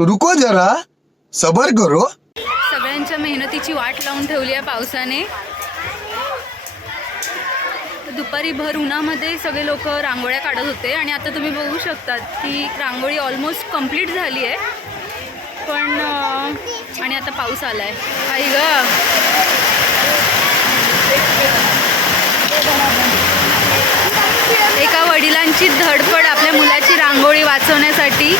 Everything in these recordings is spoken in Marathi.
रुको जरा सबर करो. सगळ्यांच्या मेहनतीची वाट लावून ठेवली आहे पावसाने. दुपारी भर उन्हामध्ये सगळे लोक रांगोळ्या काढत होते आणि आता तुम्ही बघू शकतात की रांगोळी ऑलमोस्ट कंप्लीट झाली आहे. पण आणि आता पाऊस आला आहे आई ग. एका वडिलांची धडपड आपल्या मुलाची रांगोळी वाचवण्यासाठी.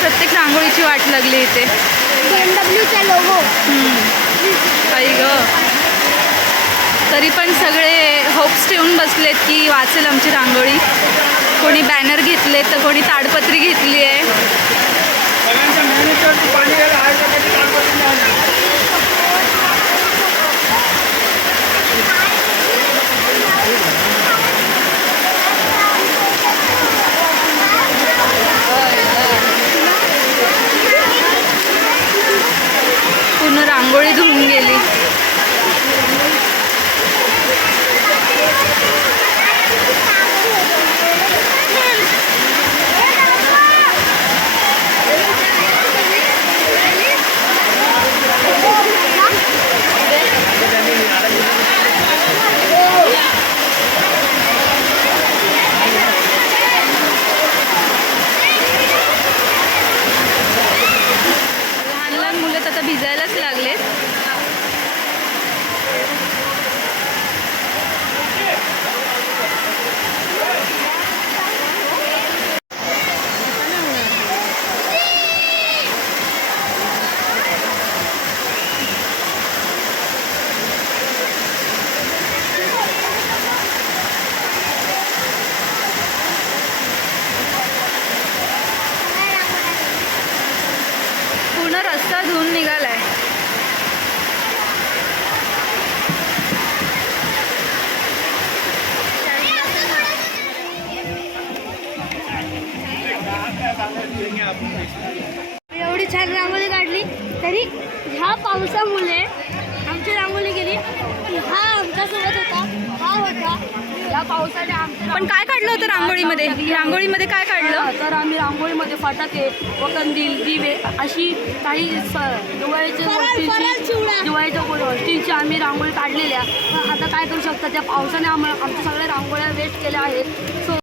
प्रत्येक रांगोळीची वाट लागली इथे. बीएमडब्ल्यूचा लोगो आई ग. तरी पण सगळे होप्स ठेवून बसलेत की वाचेल आमची रांगोळी. कोणी बॅनर घेतले तर कोणी ताडपत्री घेतली आहे. güzel पूर्ण रस्ता धुवून आहे एवढी छान रांगोळी काढली तरी ह्या पावसामुळे आमची रांगोळी गेली. हा आमच्यासोबत होता. हा होता. या पावसाने आमच्या पण काय काढलं होतं रांगोळीमध्ये? रांगोळीमध्ये काय काढलं? तर आम्ही रांगोळीमध्ये फटाके व कंदील दिवे अशी काही स- दिवाळीच्या गोष्टींची दिवाळीच्या गोष्टींची आम्ही रांगोळी काढलेल्या. आता काय करू शकता? त्या पावसाने आम्हाला आमच्या सगळ्या रांगोळ्या वेस्ट केल्या आहेत. सो